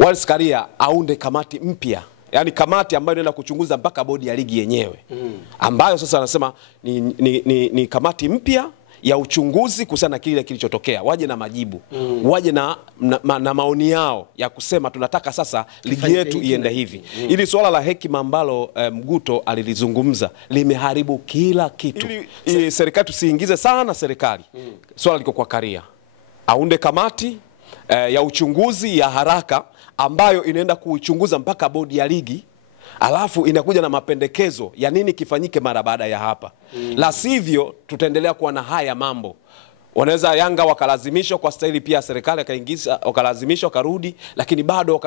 Wallace Karia aunde kamati mpya. Yaani kamati ambayo inaenda kuchunguza mpaka bodi ya ligi yenyewe. Ambayo sasa anasema ni kamati mpya ya uchunguzi kuhusiana na kile kilichotokea. Waje na majibu. Waje na maoni yao ya kusema tunataka sasa ligi yetu iende hivi. Ili swala la hekima ambalo Mguto alilizungumza limeharibu kila kitu. Ili serikali tusiingize sana serikali. Swala liko kwa Karia. Aunde kamati ya uchunguzi ya haraka ambayo inaenda kuchunguza mpaka bodi ya ligi, alafu inakuja na mapendekezo ya nini kifanyike mara baada ya hapa. La sivyo tutaendelea kuwa na haya mambo. Wanaweza Yanga wakalazimishwa kwa staili pia serikali akaingiza wakalazimishwa wakarudi, lakini bado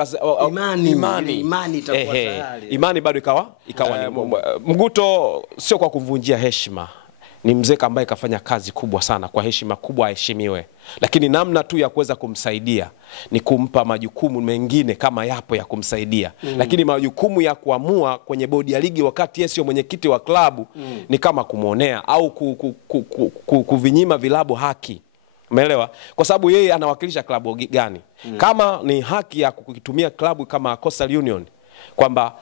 imani itakuwa tayari. Imani bado ikawa Mguto sio kwa kumvunjia heshima. Ni mzee ambaye kafanya kazi kubwa sana, kwa heshima kubwa aheshimiwe. Lakini namna tu ya kuweza kumsaidia ni kumpa majukumu mengine kama yapo ya kumsaidia. Lakini majukumu ya kuamua kwenye bodi ya ligi wakati yeye sio mwenyekiti wa klabu ni kama kumuonea au kuvinyima vilabu haki. Umeelewa? Kwa sababu yeye anawakilisha klabu gani? Kama ni haki ya kukitumia klabu kama Coastal Union, kwamba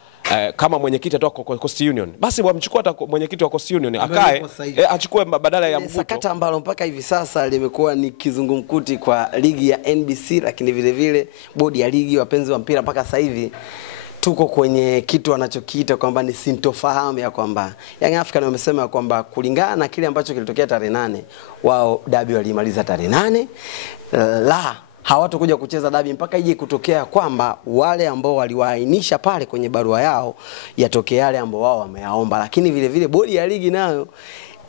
kama mwenyekiti atoka kwa Coastal Union, basi wamchukua hata mwenyekiti wa Coastal Union akae achukue badala ya Mguto. Sakata ambalo mpaka hivi sasa limekuwa ni kizungumkuti kwa ligi ya NBC, lakini vile vile bodi ya ligi, wapenzi wa mpira, mpaka sasa hivi tuko kwenye kitu anachokiita kwamba ni sintofahamu ya kwamba Young African wamesema kwamba kulingana na kile ambacho kilitokea tarehe 8, wao dabi walimaliza tarehe 8, hawatakuja kucheza dabi mpaka ije kutokea kwamba wale ambao waliwaainisha pale kwenye barua yao yatokea yale ambao wao wameyaomba. Lakini vile vile bodi ya ligi nayo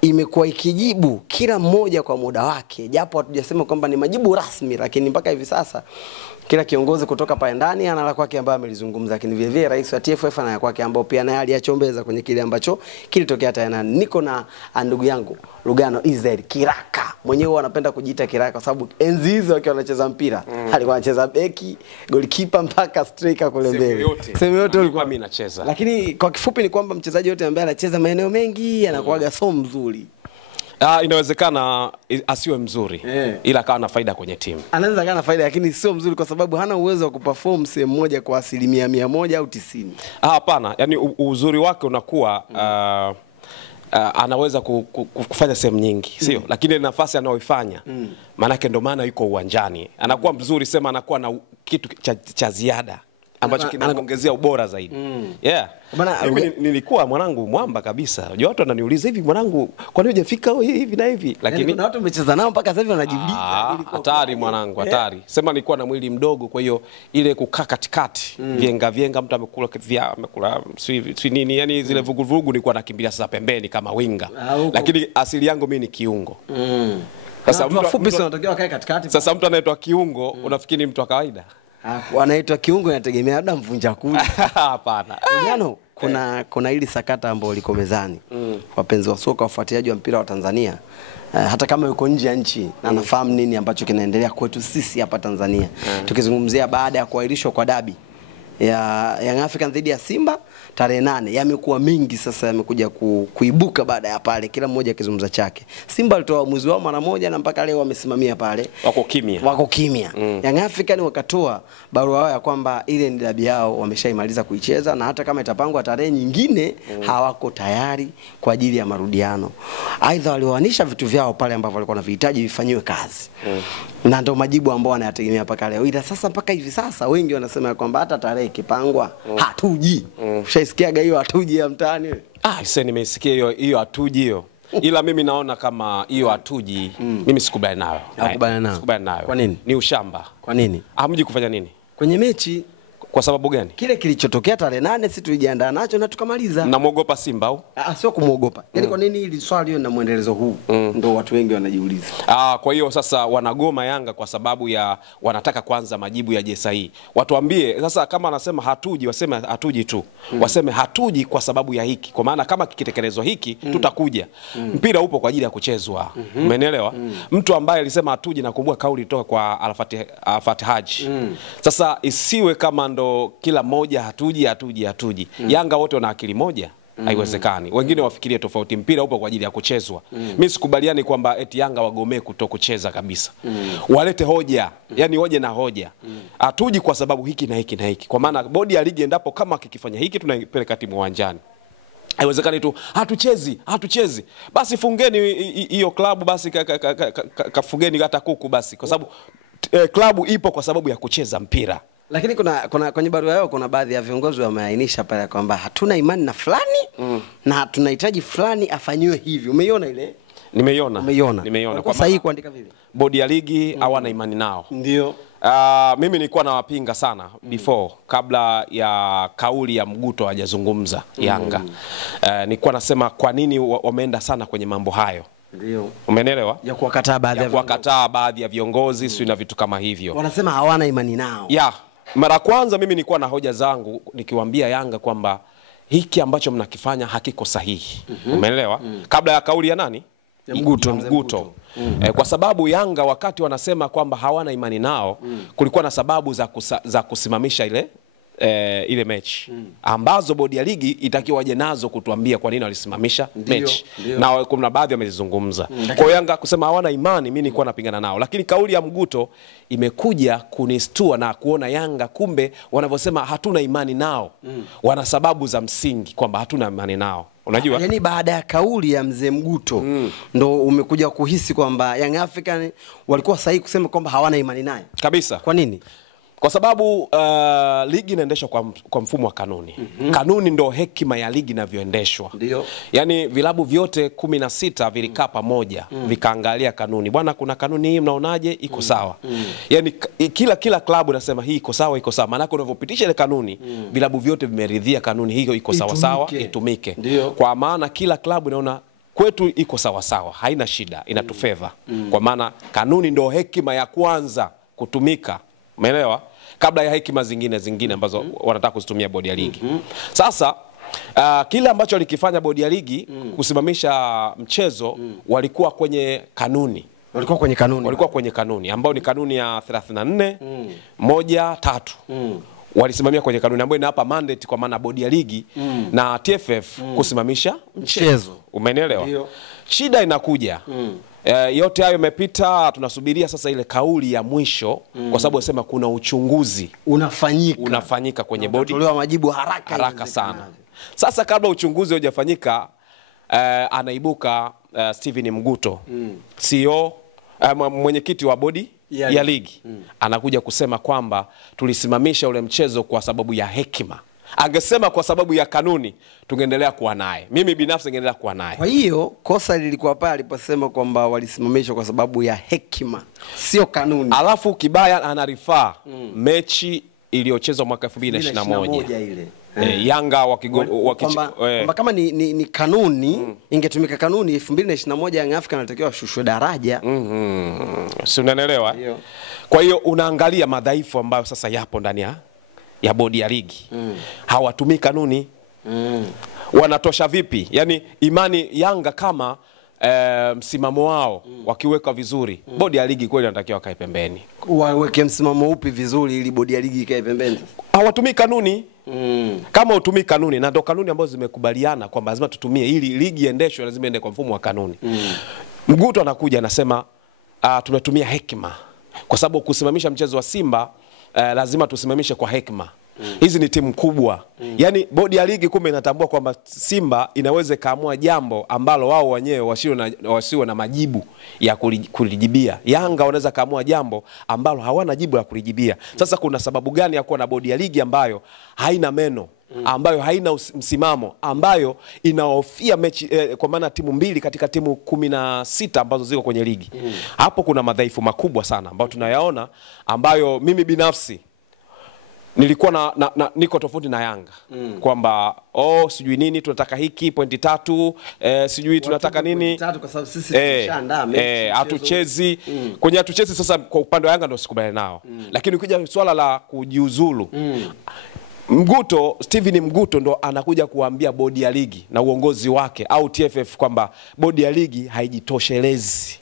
imekuwa ikijibu kila mmoja kwa muda wake, japo hatujasema kwamba ni majibu rasmi, lakini mpaka hivi sasa kila kiongozi kutoka pale ndani ana la kwake ambaye amelizungumza. Lakini vile vile rais wa TFF ana kwake ambao pia naye aliachombeza kwenye kile ambacho kilitokea tena. Niko na ndugu yangu Lugano Israel Kiraka, mwenyewe anapenda kujiita Kiraka kwa sababu enzi hizo akiwa anacheza mpira alikuwa anacheza beki, goalkeeper mpaka striker kule mbele. Sema yote alikuwa mimi nacheza. Lakini kwa kifupi ni kwamba mchezaji yote ambaye anacheza maeneo mengi anakuaga so mzuri. Inawezekana asiwe mzuri ila kawa na faida kwenye timu. Anaweza kana na faida lakini sio mzuri kwa sababu hana uwezo wa kuperform sehemu moja kwa 100% au 90. Hapana, yani uzuri wake unakuwa anaweza kufanya sehemu nyingi, sio? Lakini nafasi anayoifanya maana yake ndo maana yuko uwanjani. Anakuwa mzuri, sema anakuwa na kitu cha ziada ambacho kinaongezea ubora zaidi. Mimi nilikuwa mwanangu mwamba kabisa. Unajua watu wananiuliza hivi mwanangu kwa nini hujafika hivi na hivi? Lakini kuna watu wamecheza nao mpaka sasa hivi wanajiuliza. Hatari mwanangu, hatari. Sema nilikuwa na mwili mdogo, kwa hiyo ile kukaa katikati, vienga mtu amekula swi nini, yani zile vuguvugu nilikuwa nakimbilia sasa pembeni kama winga. Lakini asili yangu mimi ni kiungo. Sasa mtu fupi sana anatakiwa kae katikati. Sasa mtu anaitwa kiungo, unafikiri mtu wa kawaida? Wanaitwa kiungo inategemea labda mvunja kuni. Hapana. Kuna hili sakata ambalo liko mezani. Wapenzi wa soka, wafuatiliaji wa mpira wa Tanzania, hata kama yuko nje ya nchi na anafahamu nini ambacho kinaendelea kwetu sisi hapa Tanzania. Tukizungumzia baada ya kuahirishwa kwa dabi ya Young African dhidi ya Simba tarehe 8, yamekuwa mengi sasa yamekuja kuibuka baada ya pale, kila mmoja akizungumza chake. Simba alitoa uamuzi wao mara moja na mpaka leo wamesimamia pale, wako kimya. Young African wakatoa barua yao ya kwamba ile ni dabi yao wameshaimaliza kuicheza, na hata kama itapangwa tarehe nyingine hawako tayari kwa ajili ya marudiano. Aidha walioanisha vitu vyao pale ambavyo walikuwa wanavihitaji vifanyiwe kazi. Na ndio majibu ambao wanayategemea mpaka leo. Ila sasa mpaka hivi sasa wengi wanasema kwamba hata tarehe kipangwa hatuji. Ushaisikiaga hiyo hatuji ya mtaani? Sasa nimesikia hiyo hatuji hiyo. Ila mimi naona kama hiyo hatuji mimi sikubali nayo. Sikubali nayo. Kwa nini? Ni ushamba. Kwa nini? Hamji kufanya nini? Kwenye mechi. Kwa sababu gani? Kile kilichotokea tarehe 8 sisi tulijiandaa nacho na tukamaliza. Mnamuogopa Simba au? Sio kumuogopa. Yaani kwa nini hili swali hiyo na muendelezo huu? Ndio watu wengi wanajiuliza. Kwa hiyo sasa wanagoma Yanga kwa sababu ya wanataka kwanza majibu ya je sahihi. Watuambie sasa kama anasema hatuji, waseme hatuji tu. Waseme hatuji kwa sababu ya hiki. Kwa maana kama kikitekelezwa hiki tutakuja. Mpira upo kwa ajili ya kuchezwa. Umeelewa? Mtu ambaye alisema hatuji, nakumbuka kauli kutoka kwa Al-Fatih Haji. Sasa isiwe kama ndo kila mmoja hatuji. Yanga wote wana akili moja. Haiwezekani. Wengine wafikirie tofauti, mpira upo kwa ajili ya kuchezwa. Mimi sikubaliani kwamba eti Yanga wagomee kutokucheza kabisa. Walete hoja, yani hoja na hoja. Hatuji kwa sababu hiki na hiki na hiki. Kwa maana bodi ya ligi endapo kama kikifanya hiki tunaipeleka timu uwanjani. Haiwezekani tu hatuchezi. Basi fungeni hiyo klabu, basi kafungeni hata kuku basi, kwa sababu klabu ipo kwa sababu ya kucheza mpira. Lakini kuna kwenye barua yao kuna baadhi ya viongozi wameainisha pale kwamba hatuna imani na fulani na tunahitaji fulani afanyiwe hivi. Umeiona ile? Nimeiona. Kwa sahihi kuandika vile. Bodi ya ligi hawana imani nao. Ndio. Mimi nilikuwa nawapinga sana before, kabla ya kauli ya Mguto hajazungumza Yanga. Nilikuwa nasema kwa nini wameenda sana kwenye mambo hayo. Ndio. Umeelewa? Ya kuwakataa baadhi ya viongozi sio na vitu kama hivyo. Wanasema hawana imani nao. Mara kwanza mimi nilikuwa na hoja zangu nikiwaambia Yanga kwamba hiki ambacho mnakifanya hakiko sahihi. Umeelewa? Kabla ya kauli ya nani? Ya Mguto. Kwa sababu Yanga wakati wanasema kwamba hawana imani nao, kulikuwa na sababu za kusimamisha ile mechi ambazo bodi ya ligi itakiwa waje nazo kutuambia kwa nini walisimamisha mechi. Na kuna baadhi wamezungumza. Kwa Yanga kusema hawana imani, mimi nilikuwa napingana nao. Lakini kauli ya Mguto imekuja kunistua na kuona Yanga kumbe wanavyosema hatuna imani nao, wana sababu za msingi kwamba hatuna imani nao. Unajua? Yani baada ya kauli ya mzee Mguto ndo umekuja kuhisi kwamba Young African walikuwa sahihi kusema kwamba hawana imani naye. Kabisa. Kwa nini? Kwa sababu ligi inaendeshwa kwa mfumo wa kanuni. Kanuni ndo hekima ya ligi inavyoendeshwa. Ndio. Yani vilabu vyote 16 vilikaa pamoja, vikaangalia kanuni. Bwana, kuna kanuni hii mnaonaje iko sawa? Yani kila klabu inasema hii iko sawa, iko sawa. Maana unavyopitisha ile kanuni, vilabu vyote vimeridhia kanuni hiyo iko sawa sawa, itumike. Kwa maana kila klabu inaona kwetu iko sawa sawa, haina shida, inatufeva. Kwa maana kanuni ndo hekima ya kwanza kutumika. Umeelewa? Kabla ya hekima zingine ambazo wanataka kuzitumia bodi ya ligi. Sasa kile ambacho walikifanya bodi ya ligi kusimamisha mchezo, walikuwa kwenye kanuni. Walikuwa kwenye kanuni ambao ni kanuni ya 34 1-3. Walisimamia kwenye kanuni ambayo inapa mandate kwa maana bodi ya ligi na TFF kusimamisha mchezo. Umeelewa? Shida inakuja. Yote hayo yamepita, tunasubiria sasa ile kauli ya mwisho kwa sababu wasema kuna uchunguzi unafanyika kwenye bodi. Tolewa majibu haraka sana. Sasa kabla uchunguzi hujafanyika, anaibuka Steven Mguto, CEO, mwenyekiti wa bodi ya ligi. Anakuja kusema kwamba tulisimamisha ule mchezo kwa sababu ya hekima. Angesema kwa sababu ya kanuni, tungeendelea kuwa naye. Mimi binafsi ningeendelea kuwa naye. Kwa hiyo kosa lilikuwa pale aliposema kwamba walisimamishwa kwa sababu ya hekima, sio kanuni. Alafu kibaya anarifaa mechi iliyochezwa mwaka 2021 ile. Yanga kwamba kama ni kanuni, ingetumika kanuni 2021 Young African anatakiwa washushwe daraja. Si unanielewa? Kwa hiyo unaangalia madhaifu ambayo sasa yapo ndani ya bodi ya ligi. Hawatumii kanuni. Wanatosha vipi? Yani imani Yanga kama msimamo wao wakiweka vizuri, bodi ya ligi kweli wanatakiwa kae pembeni. Waweke msimamo upi vizuri ili bodi ya ligi ikae pembeni? Hawatumii kanuni. Kama utumii kanuni, na ndo kanuni ambazo zimekubaliana kwamba lazima tutumie ili ligi iendeshwe, lazima iende kwa mfumo wa kanuni. Mguto anakuja anasema tunatumia hekima kwa sababu kusimamisha mchezo wa Simba lazima tusimamishe kwa hekima. Hizi ni timu kubwa. Yani bodi ya ligi kumbe inatambua kwamba Simba inaweza kaamua jambo ambalo wao wenyewe wasiwe na majibu ya kulijibia. Yanga wanaweza kaamua jambo ambalo hawana jibu la kulijibia. Sasa kuna sababu gani ya kuwa na bodi ya ligi ambayo haina meno, ambayo haina msimamo, ambayo inahofia mechi kwa maana timu mbili katika timu 16 ambazo ziko kwenye ligi. Hapo kuna madhaifu makubwa sana ambayo tunayaona, ambayo mimi binafsi nilikuwa niko tofauti na Yanga kwamba sijui nini tunataka hiki pointi 3, sijui tunataka nini 3 kwa sababu sisi tumeshaandaa mechi hatuchezi kwenye hatuchezi. Sasa kwa upande wa Yanga ndio sikubaliana nao. Lakini ukija swala la kujiuzulu, Steven Mguto ndo anakuja kuambia bodi ya ligi na uongozi wake au TFF kwamba bodi ya ligi haijitoshelezi,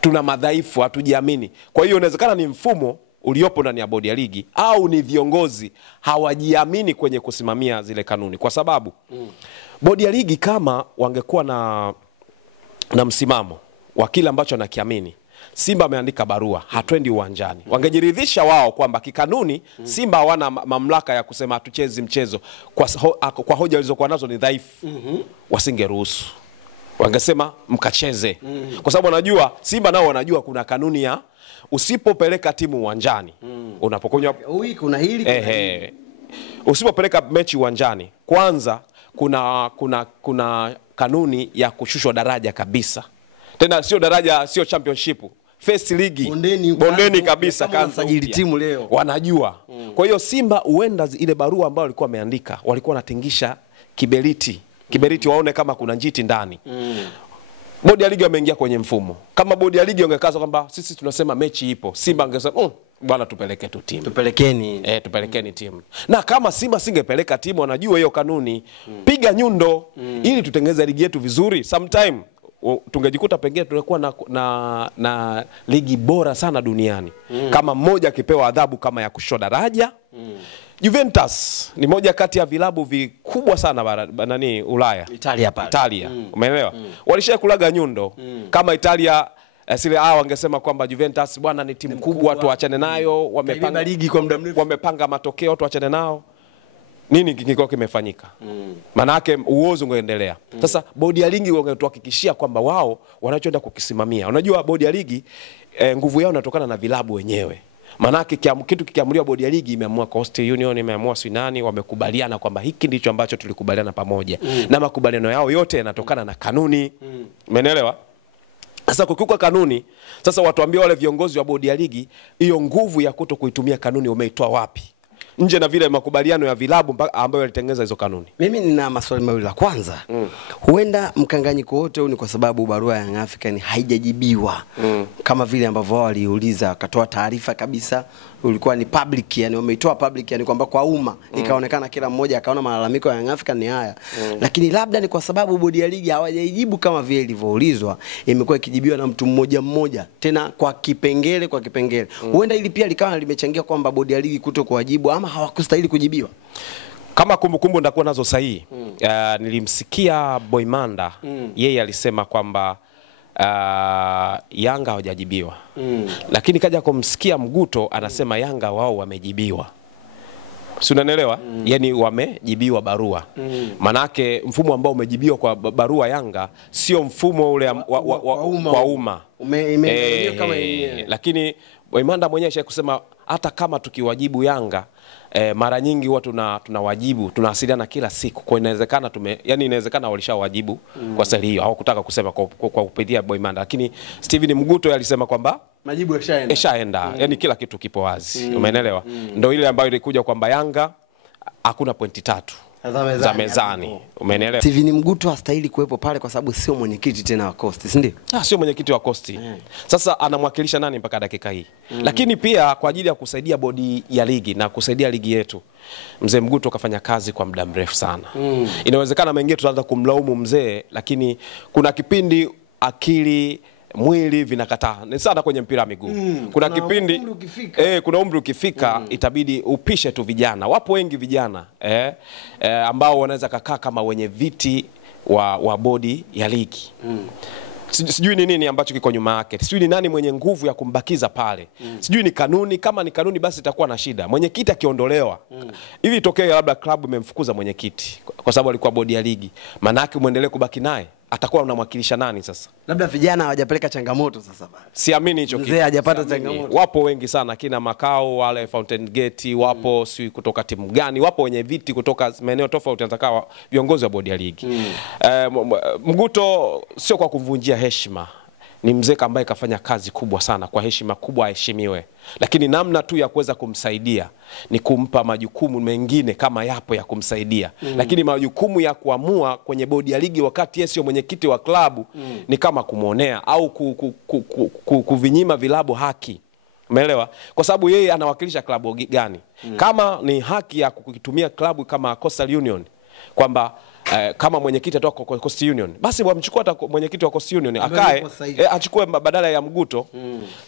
tuna madhaifu, hatujiamini. Kwa hiyo inawezekana ni mfumo uliopo ndani ya bodi ya ligi au ni viongozi hawajiamini kwenye kusimamia zile kanuni, kwa sababu bodi ya ligi kama wangekuwa na msimamo wa kile ambacho anakiamini, Simba ameandika barua, hatwendi uwanjani, wangejiridhisha wao kwamba kikanuni Simba hawana mamlaka ya kusema hatuchezi mchezo kwa hoja walizokuwa nazo ni dhaifu, wasingeruhusu, wangesema mkacheze. Kwa sababu wanajua Simba nao wanajua kuna kanuni ya usipopeleka timu uwanjani unapokunywa kuna hili usipopeleka mechi uwanjani, kwanza kuna kanuni ya kushushwa daraja kabisa. Tena sio daraja, sio championship, first league, bondeni kabisa, kama sajili timu leo wanajua. Kwa hiyo Simba huenda ile barua ambayo walikuwa wameandika walikuwa wanatingisha kiberiti waone kama kuna njiti ndani. Bodi ya ligi wameingia kwenye mfumo. Kama bodi ya ligi wangekaza kwamba sisi tunasema mechi ipo, Simba angesema bwana tupeleke tu timu. Tupelekeni timu. Na kama Simba singepeleka timu, wanajua hiyo kanuni, piga nyundo ili tutengeze ligi yetu vizuri. Sometime tungejikuta pengine tunakuwa na ligi bora sana duniani. Kama mmoja akipewa adhabu kama ya kushusha daraja. Juventus ni moja kati ya vilabu vikubwa sana Ulaya. Italia. Umeelewa? Walishakulaga nyundo. Kama Italia sile wangesema kwamba Juventus bwana ni timu kubwa, tuachane nayo, wamepanga ligi kwa muda mrefu, wamepanga matokeo, tuachane nao. Nini kilikuwa kimefanyika? Maana yake uozo ungeendelea. Sasa bodi ya ligi wangetuhakikishia kwamba wao wanachoenda kukisimamia. Unajua bodi ya ligi nguvu yao inatokana na vilabu wenyewe. Maana yake kitu kikiamuliwa bodi ya ligi imeamua Coast Union, imeamua Swinani, wamekubaliana kwamba hiki ndicho ambacho tulikubaliana pamoja. Na makubaliano yao yote yanatokana na kanuni. Umeelewa? Sasa kukiuka kanuni, sasa watuambie wale viongozi wa bodi ya ligi hiyo nguvu ya kuitumia kanuni umeitoa wapi? Nje na vile makubaliano ya vilabu ambayo yalitengeneza hizo kanuni. Mimi nina maswali mawili. La kwanza, huenda mkanganyiko wote huu ni kwa sababu barua ya Young African haijajibiwa kama vile ambavyo waliuliza, akatoa taarifa kabisa, ulikuwa ni public, yani wameitoa public, yani kwamba kwa umma ikaonekana, kila mmoja akaona malalamiko ya Young African ni haya. Lakini labda ni kwa sababu bodi ya ligi hawajaijibu kama vile ilivyoulizwa, imekuwa ikijibiwa na mtu mmoja mmoja, tena kwa kipengele. Huenda ili pia likawa limechangia kwamba bodi ya ligi kutokuwajibu ama hawakustahili kujibiwa. Kama kumbukumbu ndakuwa nazo sahihi, nilimsikia Boimanda, yeye alisema kwamba Yanga hawajajibiwa. Lakini kaja kumsikia Mguto anasema Yanga wao wamejibiwa. Si unanielewa? Yani wamejibiwa barua. Manake mfumo ambao umejibiwa kwa barua Yanga sio mfumo ule kwa umma. Kama lakini Boimanda mwenyewe kusema hata kama tukiwajibu Yanga mara nyingi huwa tunawajibu, tunawasiliana kila siku. Kwa inawezekana inawezekana walishawajibu kwa sali hiyo, hawakutaka kusema kwa kupitia Boimanda. Lakini Steven Mguto alisema kwamba majibu yashaenda. Yani kila kitu kipo wazi. Umeelewa? Ndio ile ambayo ilikuja kwamba Yanga hakuna pointi 3 za mezani. Umeelewa? Steven Mguto hastahili kuwepo pale kwa sababu sio mwenyekiti tena wa Coast, si ndio? Sio mwenyekiti wa Coast. Sasa anamwakilisha nani mpaka dakika hii? Lakini pia kwa ajili ya kusaidia bodi ya ligi na kusaidia ligi yetu, mzee Mguto kafanya kazi kwa muda mrefu sana. Inawezekana mengine tutaanza kumlaumu mzee, lakini kuna kipindi akili mwili vinakataa. Ni sana kwenye mpira wa miguu. Kuna kipindi kuna umri ukifika itabidi upishe tu vijana. Wapo wengi vijana ambao wanaweza kukaa kama wenye viti wa bodi ya ligi. Sijui ni nini ambacho kiko nyuma yake. Sijui ni nani mwenye nguvu ya kumbakiza pale. Sijui ni kanuni, kama ni kanuni basi itakuwa na shida. Mwenyekiti akiondolewa, hivi itokee labda klabu imemfukuza mwenyekiti kwa sababu alikuwa bodi ya ligi, maana yake muendelee kubaki naye, atakuwa unamwakilisha nani sasa? Labda vijana hawajapeleka changamoto sasa bado. Siamini hicho kitu. Mzee hajapata changamoto. Wapo wengi sana, kina Makao, wale Fountain Gate, wapo si kutoka timu gani, wapo wenye viti kutoka maeneo tofauti, anataka viongozi wa bodi ya ligi. Mguto sio kwa kumvunjia heshima, ni mzee ambaye kafanya kazi kubwa sana, kwa heshima kubwa aheshimiwe. Lakini namna tu ya kuweza kumsaidia ni kumpa majukumu mengine kama yapo ya kumsaidia. Lakini majukumu ya kuamua kwenye bodi ya ligi wakati yeye sio mwenyekiti wa klabu ni kama kumuonea au kuvinyima vilabu haki. Umeelewa? Kwa sababu yeye anawakilisha klabu gani? Kama ni haki ya kukitumia klabu kama Coastal Union, kwamba kama mwenyekiti atoka kwa Coast Union, basi wamchukua hata mwenyekiti wa Coast Union akae achukue badala ya Mguto.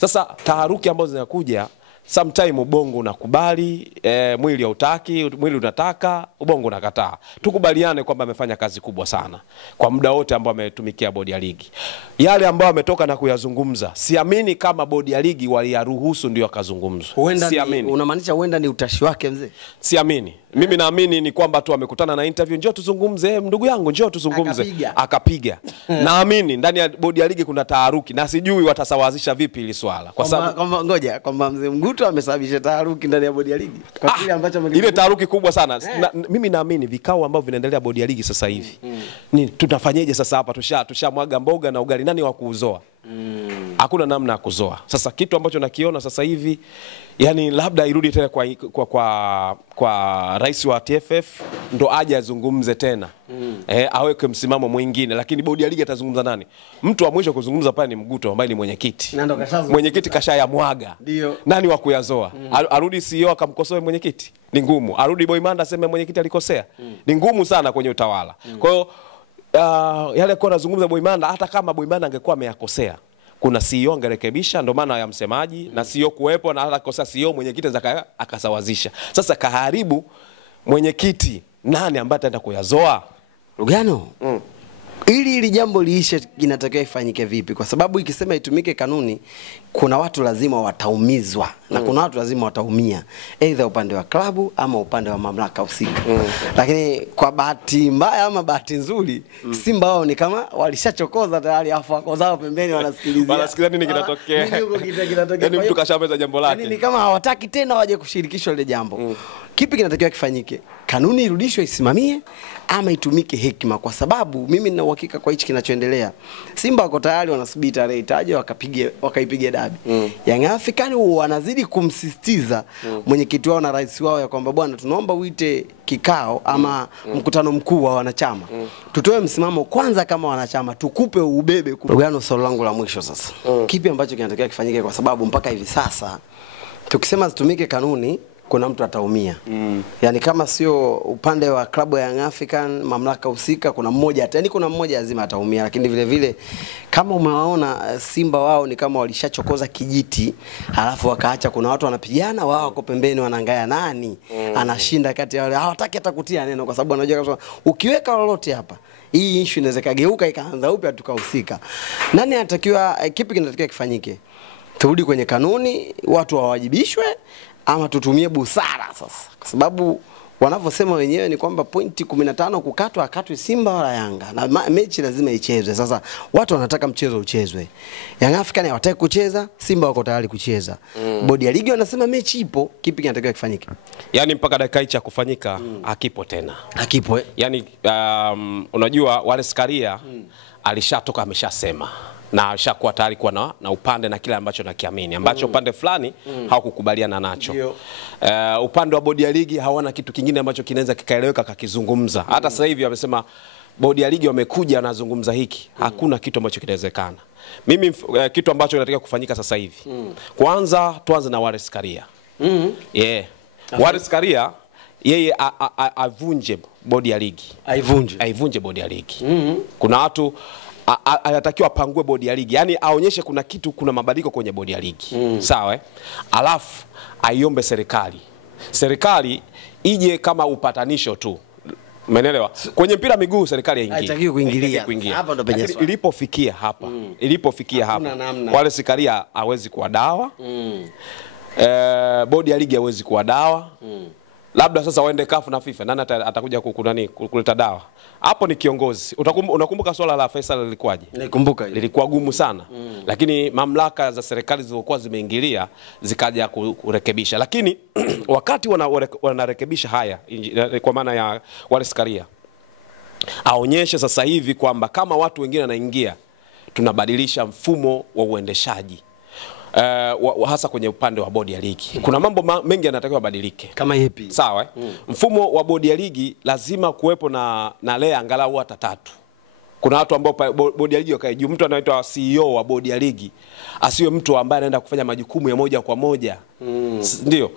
Sasa taharuki ambazo zinakuja, sometime ubongo unakubali, mwili hautaki, mwili unataka, ubongo unakataa. Tukubaliane kwamba amefanya kazi kubwa sana kwa muda wote ambao ametumikia bodi ya ligi. Yale ambao ametoka na kuyazungumza, siamini kama bodi ya ligi waliyaruhusu ndio akazungumzwa. Siamini. Unamaanisha huenda ni utashi wake mzee? Siamini. Mimi naamini ni kwamba tu amekutana na interview, njoo tuzungumze, ndugu yangu njoo tuzungumze. Akapiga. Naamini ndani ya bodi ya ligi kuna taharuki na sijui watasawazisha vipi ili swala. Kwa sababu ngoja, kwamba mzee Mguto amesababisha taharuki ndani ya bodi ya ligi. Kwa kile ambacho ile taharuki kubwa sana. Mimi naamini vikao ambavyo vinaendelea bodi ya ligi sasa hivi. Ni tutafanyaje sasa hapa, tushamwaga mboga na ugali, nani wa kuuzoa? Hakuna namna ya kuzoa. Sasa kitu ambacho nakiona sasa hivi, yani labda irudi tena kwa rais wa TFF ndo aje azungumze tena. Aweke msimamo mwingine, lakini bodi ya ligi atazungumza nani? Mtu wa mwisho kuzungumza pale ni Mguto ambaye ni mwenyekiti. Mwenyekiti kashayamwaga. Nani wa kuyazoa? Arudi CEO akamkosoe mwenyekiti? Ni ngumu. Arudi Boimanda aseme mwenyekiti alikosea? Ni ngumu sana kwenye utawala. Kwa hiyo yale kwa nazungumza Boimanda, hata kama Boimanda angekuwa ameyakosea, kuna CEO angerekebisha, ndo maana ya msemaji na CEO kuwepo, na hata kosa CEO mwenyekiti akasawazisha. Sasa kaharibu mwenyekiti, nani ambaye ataenda kuyazoa? Lugano. Ili jambo liishe inatakiwa ifanyike vipi? Kwa sababu ikisema itumike kanuni, kuna watu lazima wataumizwa na kuna watu lazima wataumia, either upande wa klabu ama upande wa mamlaka husika. Lakini kwa bahati mbaya ama bahati nzuri, Simba wao ni kama walishachokoza tayari, afu wako zao pembeni wanasikilizia. Wanasikiliza nini kinatokea. Nini huko kinatokea. Yaani mtu kashameza jambo lake. Yaani ni kama hawataki tena waje kushirikishwa ile jambo. Kipi kinatakiwa kifanyike? Kanuni irudishwe isimamie ama itumike hekima? Kwa sababu mimi nina uhakika kwa hichi kinachoendelea, Simba wako tayari wanasubiri tarehe itaje wakaipiga dabi. Young African wanazidi kumsisitiza mwenyekiti wao na rais wao ya kwamba bwana, tunaomba uite kikao ama mkutano mkuu wa wanachama. Tutoe msimamo kwanza kama wanachama, tukupe ubebe. Lugano, swali langu la mwisho sasa. Kipi ambacho kinatakiwa kifanyike? Kwa sababu mpaka hivi sasa tukisema zitumike kanuni, kuna mtu ataumia. Yani kama sio upande wa klabu ya Young African, mamlaka husika, kuna mmoja, yani kuna mmoja lazima ataumia. Lakini vile vile kama umewaona Simba wao ni kama walishachokoza kijiti, halafu wakaacha kuna watu wanapigana, wao wako pembeni wanaangalia nani anashinda kati ya wale. Hawataki hata kutia neno kwa sababu wanajua kama ukiweka lolote hapa, hii issue inaweza kageuka ikaanza upya tukahusika. Nani anatakiwa, kipi kinatakiwa kifanyike? Turudi kwenye kanuni, watu wawajibishwe, ama tutumie busara sasa? Kwa sababu wanavyosema wenyewe ni kwamba pointi 15 kukatwa, akatwe Simba wala Yanga, na mechi lazima ichezwe. Sasa watu wanataka mchezo uchezwe. Young African hawataka kucheza, Simba wako tayari kucheza. Bodi ya ligi wanasema mechi ipo, kipi kinatakiwa kifanyike? Yani mpaka dakika hicha kufanyika hakipo tena. Hakipo. Yani unajua wale Skaria alishatoka ameshasema na ashakuwa tayari kuwa na upande na kile ambacho nakiamini, ambacho upande fulani hawakukubaliana nacho. Upande wa bodi ya ligi hawana kitu kingine ambacho kinaweza kikaeleweka kakizungumza. Hata sasa hivi wamesema bodi ya ligi wamekuja wanazungumza hiki. Hakuna kitu ambacho kinawezekana. Mimi kitu ambacho kinatakiwa kufanyika sasa hivi, kwanza tuanze na Wallace Karia. Wallace Karia yeye avunje bodi ya ligi. Aivunje bodi ya ligi. Kuna watu anatakiwa apangue bodi ya ligi, yani aonyeshe kuna kitu, kuna mabadiliko kwenye bodi ya ligi. Sawa? Alafu aiombe serikali ije kama upatanisho tu. Umeelewa? Kwenye mpira miguu serikali haingii. Haitaki kuingilia. Hapa ndo penye swali. Ilipofikia hapa. Wale Sikaria hawezi kuwa dawa. Bodi ya ligi hawezi kuwa dawa. Labda sasa waende CAF na FIFA, nani atakuja kuleta dawa? Hapo ni kiongozi. Unakumbuka swala la Faisal lilikuwaje? Nikumbuka. Lilikuwa gumu sana. Lakini mamlaka za serikali zilizokuwa zimeingilia zikaja kurekebisha. Lakini wakati wanarekebisha haya, kwa maana ya Wallace Karia, aonyeshe sasa hivi kwamba kama watu wengine wanaingia, tunabadilisha mfumo wa uendeshaji. Hasa kwenye upande wa bodi ya ligi. Kuna mambo mengi yanatakiwa badilike. Kama yepi? Sawa? Mfumo wa bodi ya ligi lazima kuwepo na lea angalau hata 3. Kuna watu ambao bodi ya ligi wakae juu. Mtu anaitwa CEO wa bodi ya ligi asiwe mtu ambaye anaenda kufanya majukumu ya moja kwa moja. Ndio.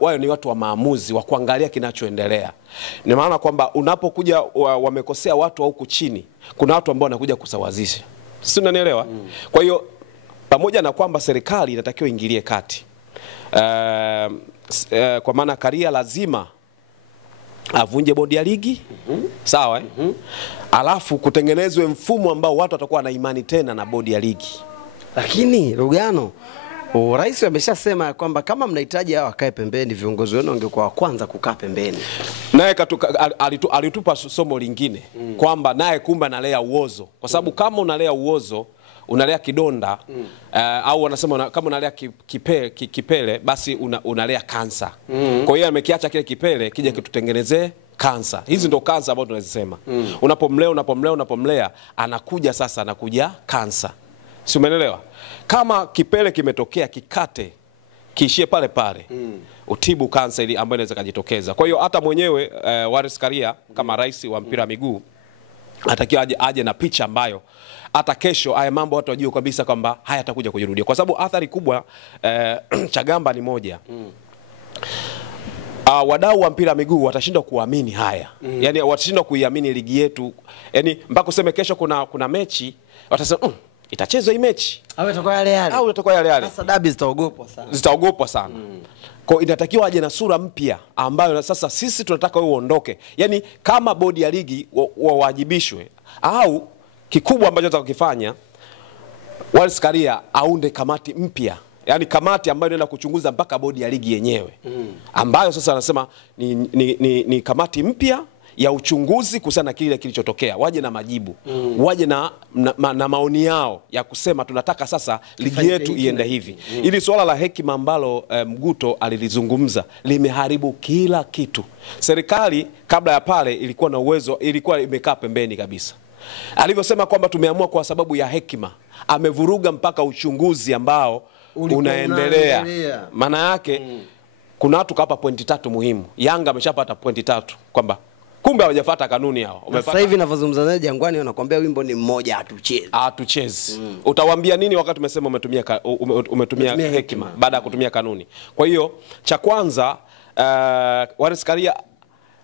Wale ni watu wa maamuzi, wa kuangalia kinachoendelea. Ni maana kwamba unapokuja wamekosea watu huku chini, kuna watu ambao wanakuja kusawazisha. Sisi unanielewa? Kwa hiyo pamoja na kwamba serikali inatakiwa ingilie kati, kwa maana Karia lazima avunje bodi ya ligi. Sawa alafu kutengenezwe mfumo ambao watu watakuwa na imani tena na bodi ya ligi. Lakini Lugano, rais ameshasema kwamba kama mnahitaji hao wakae pembeni, viongozi wenu wangekuwa wa kwanza kukaa pembeni. Naye alitupa somo lingine kwamba naye kumbe analea uozo, kwa sababu kama unalea uozo, unalea kidonda au wanasema kama unalea kipele basi unalea kansa. Kwa hiyo amekiacha kile kipele kije kitutengenezee kansa. Hizi ndo kansa ambazo tunazisema. Unapomlea anakuja sasa, anakuja kansa. Si umeelewa? Kama kipele kimetokea, kikate, kiishie pale pale. Utibu kansa ili ambayo inaweza kujitokeza. Kwa hiyo hata mwenyewe Wallace Karia kama rais wa mpira miguu atakiwa aje na picha ambayo hata kesho haya mambo watu wajue kabisa kwamba haya atakuja kujirudia, kwa sababu athari kubwa Chagamba ni moja. Wadau wa mpira miguu watashindwa kuamini haya. Yani watashindwa kuiamini ligi yetu. Yani mpaka useme kesho kuna mechi, watasema itachezwa hii mechi au itakuwa yale yale. Sasa dabi zitaogopwa sana. Kwa inatakiwa aje na sura mpya ambayo sasa sisi tunataka wewe uondoke. Yani kama bodi ya ligi wawajibishwe, au kikubwa ambacho atakifanya Wallace Karia aunde kamati mpya. Yani kamati ambayo inaenda kuchunguza mpaka bodi ya ligi yenyewe. Ambayo sasa anasema ni kamati mpya ya uchunguzi kuhusiana na kile kilichotokea. Waje na majibu. Waje na maoni yao ya kusema tunataka sasa ligi yetu iende hivi. Ili swala la hekima ambalo Mguto alilizungumza limeharibu kila kitu. Serikali kabla ya pale ilikuwa na uwezo, ilikuwa imekaa pembeni kabisa. Alivyosema kwamba tumeamua kwa sababu ya hekima, amevuruga mpaka uchunguzi ambao unaendelea. Maana yake kuna watu kapa pointi 3 muhimu. Yanga ameshapata pointi 3 kwamba kumbe hawajafuata kanuni hao. Sasa hivi ninavyozungumza naye Jangwani wanakuambia wimbo ni mmoja, hatuchezi. Utawaambia nini wakati umesema umetumia hekima baada ya kutumia kanuni? Kwa hiyo cha kwanza Wallace Karia,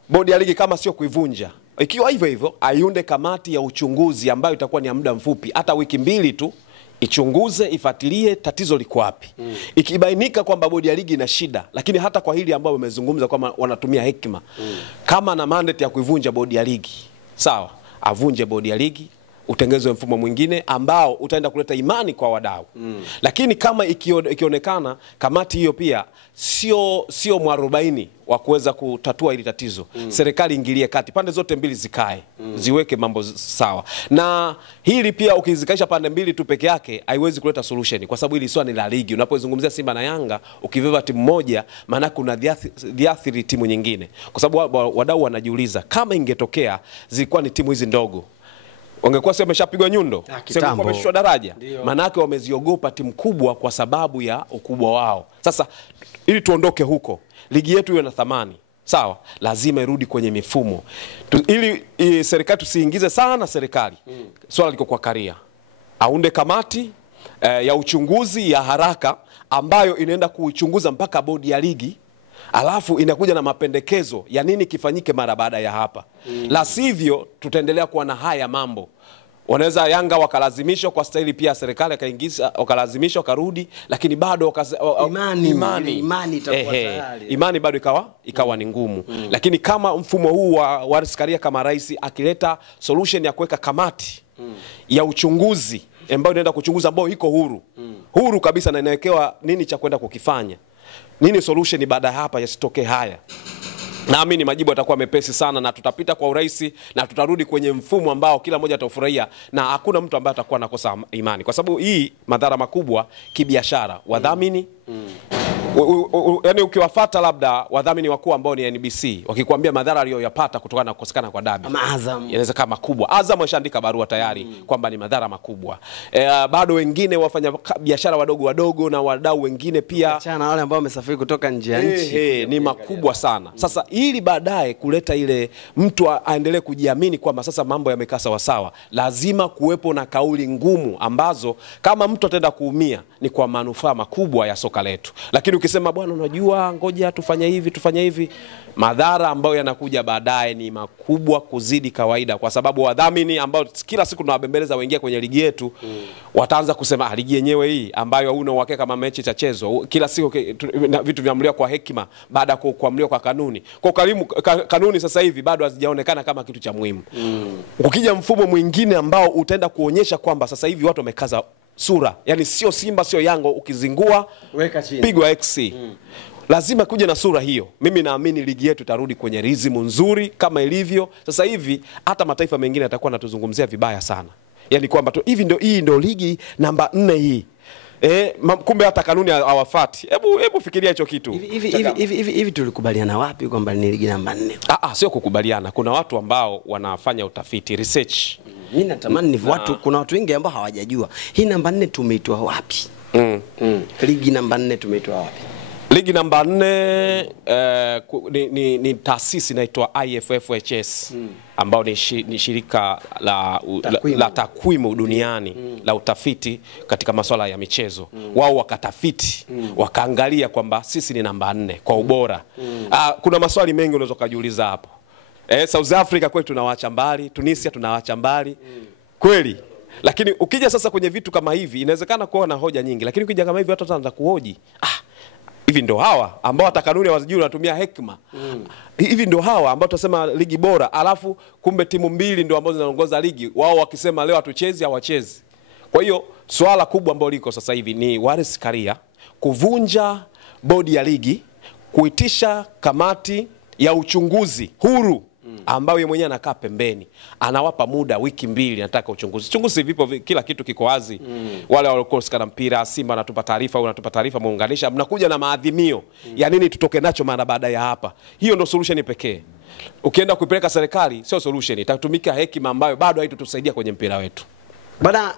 bodi ya ligi kama sio kuivunja, ikiwa hivyo aiunde kamati ya uchunguzi ambayo itakuwa ni ya muda mfupi, hata wiki 2 tu, ichunguze, ifuatilie tatizo liko wapi. Ikibainika kwamba bodi ya ligi ina shida, lakini hata kwa hili ambao umezungumza kwamba wanatumia hekima, kama na mandate ya kuivunja bodi ya ligi, sawa, avunje bodi ya ligi, utengezwe mfumo mwingine ambao utaenda kuleta imani kwa wadau. Lakini kama ikionekana kamati hiyo pia sio mwarobaini wa kuweza kutatua hili tatizo, serikali ingilie kati, pande zote mbili zikae, ziweke mambo sawa. Na hili pia ukizikaisha pande mbili tu peke yake haiwezi kuleta solution, kwa sababu hili swala ni la ligi. Unapozungumzia Simba na Yanga, ukiveva timu moja maana kuna diathiri timu nyingine, kwa sababu wadau wanajiuliza kama ingetokea zilikuwa ni timu hizi ndogo, wangekuwa sio wameshapigwa nyundo, sio wameshushwa daraja. Maana yake wameziogopa timu kubwa kwa sababu ya ukubwa wao. Sasa ili tuondoke huko, ligi yetu iwe na thamani, sawa, lazima irudi kwenye mifumo. Ili serikali tusiingize sana serikali. Swala liko kwa Karia. Aunde kamati ya uchunguzi ya haraka ambayo inaenda kuchunguza mpaka bodi ya ligi. Alafu inakuja na mapendekezo ya nini kifanyike mara baada ya hapa. La sivyo tutaendelea kuwa na haya mambo. Wanaweza Yanga wakalazimishwa kwa staili pia serikali akaingiza, wakalazimishwa karudi, lakini bado imani itakuwa tayari. Imani bado ikawa ni ngumu. Lakini kama mfumo huu wa Wallace Karia kama rais akileta solution ya kuweka kamati ya uchunguzi ambayo inaenda kuchunguza, ambao iko huru kabisa na inawekewa nini cha kwenda kukifanya, nini solution baada hapa yasitoke haya, naamini majibu yatakuwa mepesi sana na tutapita kwa urahisi na tutarudi kwenye mfumo ambao kila mmoja atafurahia na hakuna mtu ambaye atakuwa nakosa imani, kwa sababu hii madhara makubwa kibiashara. Wadhamini yani ukiwafuata labda wadhamini wakuu ambao ni NBC wakikwambia madhara aliyoyapata kutokana na kukosekana kwa dabi, inaweza kama makubwa. Azam ameshaandika barua tayari kwamba ni madhara makubwa. Bado wengine wafanya biashara wadogo na wadau wengine pia, achana wale ambao wamesafiri kutoka nje ya nchi, ni makubwa sana. Sasa ili baadaye kuleta ile mtu aendelee kujiamini kwamba sasa mambo yamekaa sawa sawa, lazima kuwepo na kauli ngumu ambazo kama mtu ataenda kuumia ni kwa manufaa makubwa ya soka letu. Lakini ukisema bwana unajua ngoja tufanye hivi, madhara ambayo yanakuja baadaye ni makubwa kuzidi kawaida, kwa sababu wadhamini ambao kila siku tunawabembeleza waingia kwenye ligi yetu wataanza kusema ligi yenyewe hii ambayo huna uhakika kama mechi itachezwa, kila siku vitu viamliwa kwa hekima baada ya kuamliwa kwa kanuni. Kwa kanuni sasa hivi bado hazijaonekana kama kitu cha muhimu. Ukija mfumo mwingine ambao utaenda kuonyesha kwamba sasa hivi watu wamekaza sura, yani sio Simba sio Yanga, ukizingua weka chini, pigwa X. Lazima kuja na sura hiyo. Mimi naamini ligi yetu tarudi kwenye rizimu nzuri kama ilivyo sasa hivi. Hata mataifa mengine yatakuwa natuzungumzia vibaya sana, yani kwamba hii ndio ligi namba 4 hii. Kumbe hata kanuni hawafuati. Hebu fikiria hicho kitu. Hivi tulikubaliana wapi kwamba ni ligi namba 4? Sio kukubaliana. Kuna watu ambao wanafanya utafiti, research. Mimi natamani ni kuna watu wengi ambao hawajajua hii namba 4 tumeitoa wapi. Ligi namba 4 tumeitoa wapi? Ligi namba 4 ni taasisi inaitwa IFFHS ambao ni shirika la takwimu duniani la utafiti katika masuala ya michezo. Wao wakatafiti, wakaangalia kwamba sisi ni namba 4 kwa ubora. Kuna maswali mengi unaweza kujiuliza hapo. South Africa kwetu tunawaacha mbali, Tunisia tunawaacha mbali. Kweli. Lakini ukija sasa kwenye vitu kama hivi inawezekana kuwa na hoja nyingi, lakini ukija kama hivi watu wataanza kuhoji. Hivi ndio hawa ambao hata kanuni wazijui wanatumia hekima. Hivi ndio hawa ambao tunasema ligi bora, alafu kumbe timu mbili ndio ambazo zinaongoza ligi, wao wakisema leo hatuchezi hawachezi. Kwa hiyo swala kubwa ambalo liko sasa hivi ni Wallace Karia kuvunja bodi ya ligi, kuitisha kamati ya uchunguzi huru ambayo yeye mwenyewe anakaa pembeni, anawapa muda wiki 2, nataka uchunguzi vipo, kila kitu kiko wazi. Wale waliokosekana mpira, Simba anatupa taarifa, unatupa taarifa, muunganisha, mnakuja na maadhimio ya nini tutoke nacho mara baada ya hapa. Hiyo ndio solution pekee. Ukienda kuipeleka serikali sio solution, itatumika hekima ambayo bado haitutusaidia kwenye mpira wetu. Bana,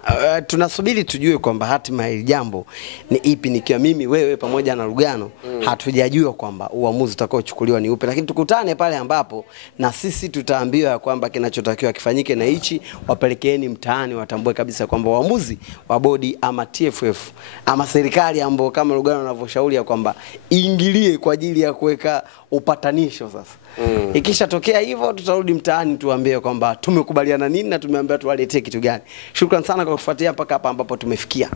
tunasubiri tujue kwamba hatima hili jambo ni ipi. Nikiwa mimi, wewe pamoja na Lugano hatujajua kwamba uamuzi utakaochukuliwa ni upi, lakini tukutane pale ambapo na sisi tutaambiwa kwamba kinachotakiwa kifanyike na hichi, wapelekeeni mtaani, watambue kabisa kwamba uamuzi wa bodi ama TFF ama serikali ambao kama Lugano anavyoshauri kwamba iingilie kwa ajili ya kuweka upatanisho sasa. Ikishatokea hivyo tutarudi mtaani tuambie kwamba tumekubaliana nini na tumeambiwa tuwaletee kitu gani. Shukrani sana kwa kufuatia mpaka hapa ambapo tumefikia.